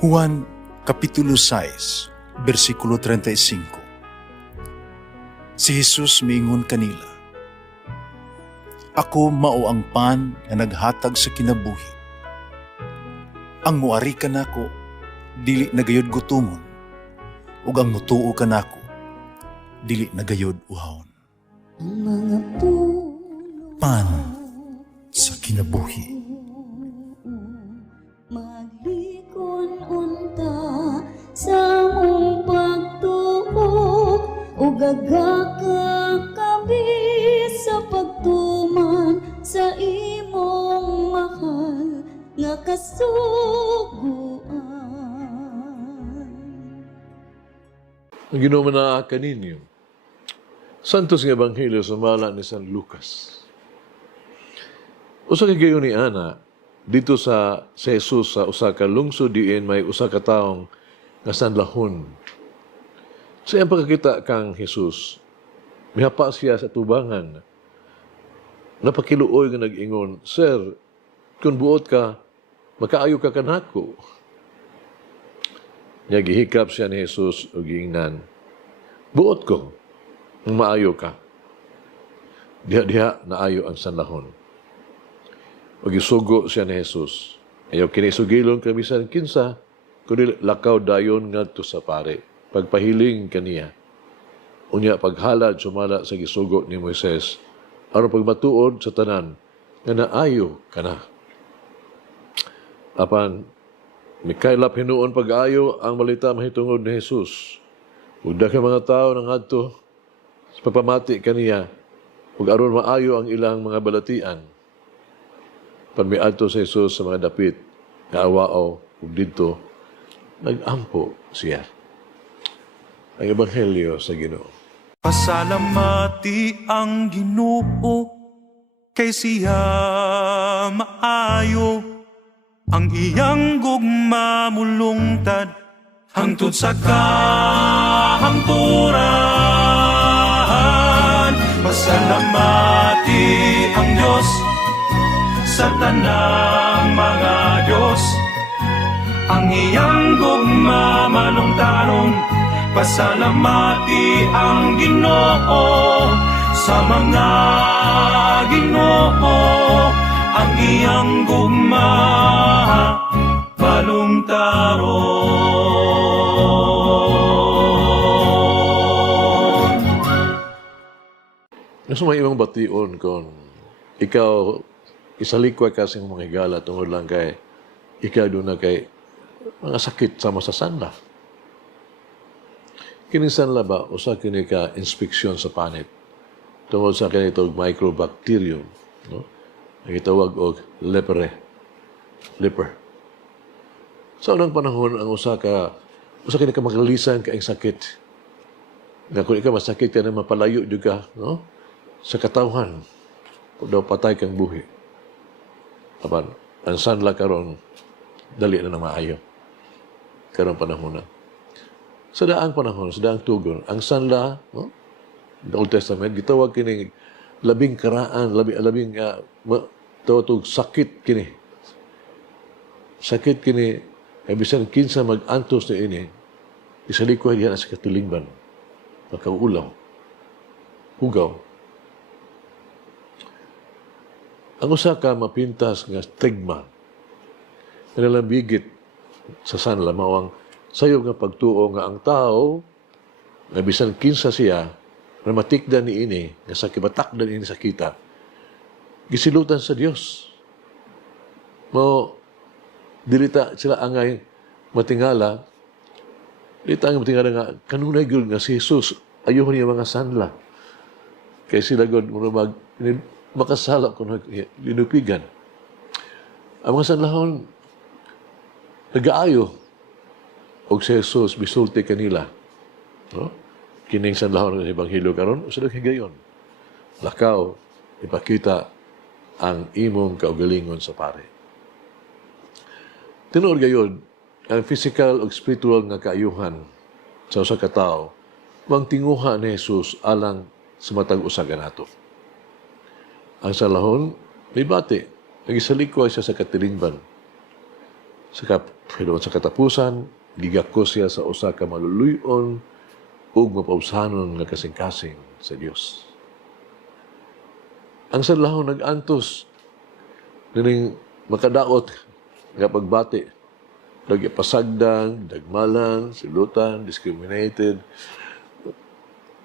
Juan Kapitulo 6, versikulo 35. Si Jesus miingon kanila, "Ako mao ang pan nga naghatag sa kinabuhi. Ang muari kanako dili nagayod gutomon, ug ang mutuo kanako dili nagayod uhawon." Ang mga puno Pan sa kinabuhi. maglikon unta sa mong pagtuo ug gagakabi sa pagtuman sa imong mahal nga kasuguan. Ang ginawa na kaninyo, Santos nga Ebanghelyo sa mala ni San Lucas. Usa ka gayon ni Ana, dito sa Jesus sa usa ka lungsod diin may usa ka taong nga sanlahon. Sa iyang pagkakita kang Jesus, mihapa siya sa tubangan. Napakiluoy nga nag-ingon, "Sir, kung buot ka, makaayo ka kanako." Nya gihikap siya ni Jesus ug giingnan, "Buot ko, kung maayo ka." Diha-diha naayo ang sanlahon. O gisugo siya ni Jesus. Ayaw kinisugilon kamisan kinsa, kundi lakaw dayon ngadto sa pare. Pagpahiling kaniya. Unya paghalad sumala sa gisugo ni Moises, aron pagmatuod sa tanan, nga naayo ka na. Apan, mikaylap hinuon pag-ayo ang malita mahitungod ni Jesus. Ug daghang mga tao nang adto sa pagpamati kaniya, ug aron maayo ang ilang mga balatian. Panmiadto sa Jesus sa mga dapit, nga awao, ug didto, nag-ampo siya. Ang Ebanghelyo sa Ginoo. Pasalamati ang Ginoo, kay siya maayo, ang iyang gugma mulungtad, hangtod sa kahangturan. Pasalamati ang Diyos sa tanang mga Diyos, ang iyang gugma malungtaron. Pasalamati ang Ginoo sa mga Ginoo, ang iyang gugma malungtaron. Nasa mga ibang bation kung ikaw isalikwa ka sa mga higala tungod lang kay ikaw doon na kay mga sakit sama sa sanla. Kining sanla ba, usa kini ka inspeksyon sa panit tungod sa kanitong microbacterium, no? Ang gitawag og leper. Sa unang panahon, ang usa kini ka maglalisan ka ang sakit. Nga kung ikaw masakit ka na mapalayo juga, no? Sa katawhan, kung daw patay kang buhi. Apan, ang sanla karon dali na maayo. Karon panahon na. Sa daang panahon, sa daang tugon, ang sanla, no? The Old Testament, gitawag kini labing karaan, labing tawag sakit kini. Sakit kini, ay bisan kinsa mag-antos na ini, isalikwa diyan sa katulingban, makaulaw, hugaw. Ang usa ka mapintas nga stigma, nalambigit sa sanla, mawang sayo nga pagtuo nga ang tao, nga bisan kinsa siya, na matikdan ni ini, nga sa kibatakdan ini sa kita, gisilutan sa Dios. Dilita sila angay matingala, dilita angay matingala nga, kanunay gyud nga si Jesus, ayuhon niya mga sanla. Kaya sila gud makasala kung linupigan. Ang mga sanlahon, nag-aayo, og si Jesus bisulti kanila. No? Kining sanlahon ng Ebanghelyo karon, usa higayon. Lakaw, ipakita ang imong kaugalingon sa pare. Tinuod gayon, ang physical o spiritual nga kaayuhan sa usa ka tawo, wang tinguha ni Jesus alang sa matag usa kanato. Ang salahon, may bati, nagisalikwa siya sa katilingban. Sa katapusan, gigako siya sa usa ka maluluyon ug mapausanon nga kasing-kasing sa Dios. Ang sadlahon nag-antos nining makadaot nga pagbati, pasagdang, dagmalan, silutan, discriminated.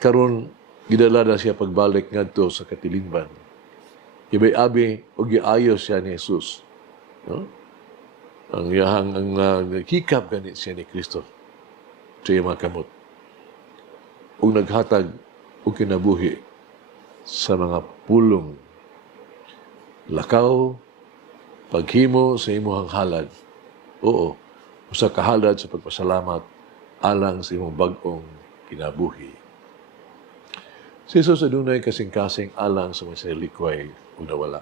Karon gidala na siya pagbalik ngadto sa katilingban. Ibay-abi og giayos siya ni Jesus. No? Ang hikap ganit siya ni Kristo sa iyang mga kamot. Ug naghatag og kinabuhi sa mga pulong, lakaw, paghimo sa imong halad. Oo, usa ka halad sa pagpasalamat alang sa imong bag-ong kinabuhi. Si Jesus adunay kasing-kasing alang sa mga likway ug nawala.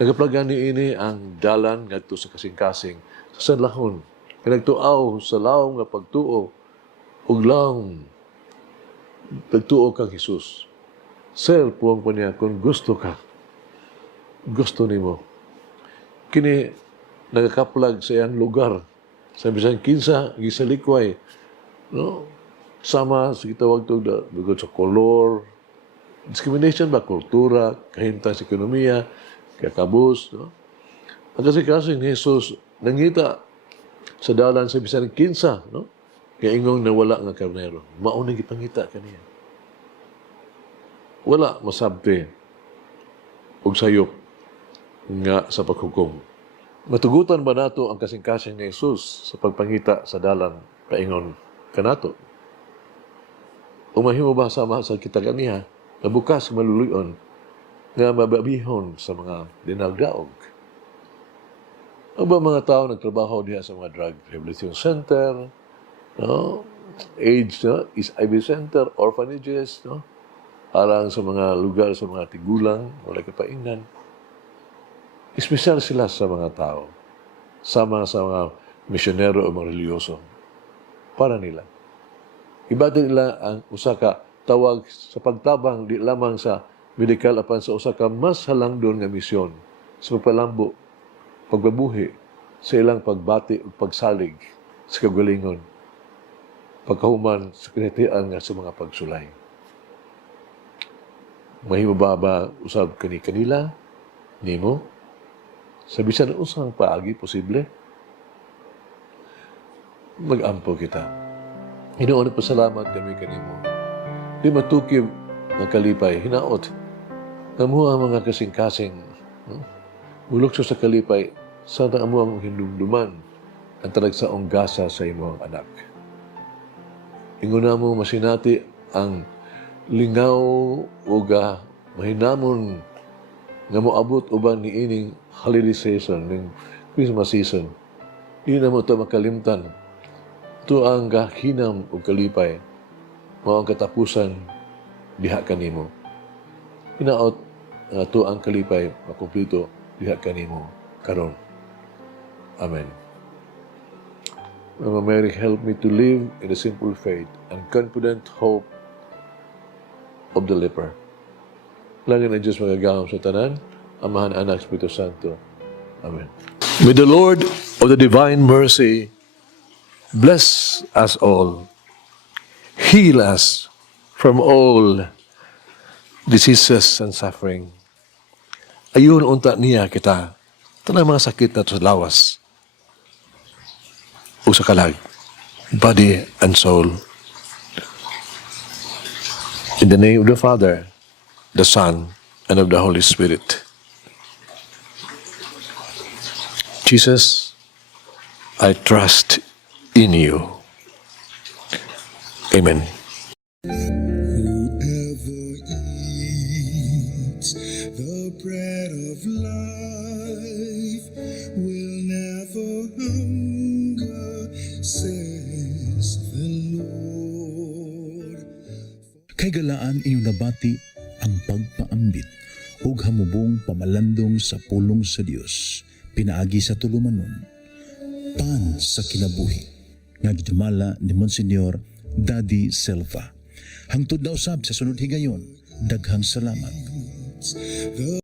Nagaplagan ini ang dalan ngadto sa kasing-kasing sa sanlahon. Nagtuaw sa lawom nga pagtuo ug lawom pagtuo kang Jesus. Sir, puwang pa niya, kung gusto ka, gusto nimo. Kini nagakaplag sa iyang lugar. Sa bisan kinsa, gisalikway. No? Sama sa kitawag ito, bugod sa kolor, discrimination ba, kultura, kahimtang sa ekonomiya, kakabus. No? Ang kasi ni Jesus, nangita sa dalan sa bisan kinsa, no? Kaya ingong nawala nga karnero. Maunang ipangita kaniya. Wala masabti og sayop nga sa paghukom. Matugutan ba nato ang kasing-kasing ni Jesus sa pagpangita sa dalan paingon kanato? O mahimo ba sama sa kita kaniya na bukas maluluyon nga mababihon sa mga dinagdaog? O ba mga tao nagtrabaho diha sa mga drug rehabilitation center, no? AIDS, no? Is IV center, orphanages, no? Alang sa mga lugar, sa mga tigulang, wala kapaingnan. Espesyal sila sa mga tao. Sama sa mga misyonero o mga religyoso. Para nila. Ibada nila ang usa ka tawag sa pagtabang di lamang sa medikal apan sa usa ka mas halangdon nga misyon sa pagpalambo, pagbabuhi sa ilang pagbati o pagsalig sa kagalingon, pagkahuman sa kinitian nga sa mga pagsulay. Mahimo ba usab kanila nimo sa bisan usang paagi posible? Mag-ampo kita. Hinoon pasalamat kami kanimo. Di matukib ng kalipay, hinaot na mo ang mga kasing-kasing. Mulok sa kalipay, sana mo ang hindumduman ang talagsaong gasa sa imong anak. Inguna mo masinati ang lingaw o mahinamon nga moabot uban ni ining holiday season, ning Christmas season. Di na mo ito makalimtan. Ito ang kahinam o kalipay. Mao ang katapusan diha kanimo. Hinaot ito ang kalipay makumplito diha kanimo karon. Amen. Mama Mary, help me to live in the simple faith and confident hope of the leper. Langin ang Diyos magagahom sa tanan, Amahan, Anak, Espiritu Santo. Amen. May the Lord of the divine mercy bless us all, heal us from all diseases and suffering. Ayun unta niya kita, tanang mga sakit na sa lawas o sa kalag, body and soul. In the name of the Father, the Son, and of the Holy Spirit. Jesus, I trust in you. Amen. Whoever eats the bread of life will never hunger, says the Lord. Kay galaan inyong nabati ang pagpaambit ug hamubong pamalandong sa pulong sa Dios pinaagi sa tulumanon pan sa kinabuhi nga gidumala ni Monsignor Daddy Silva. Hangtod na usab sa sunod higayon, daghang salamat.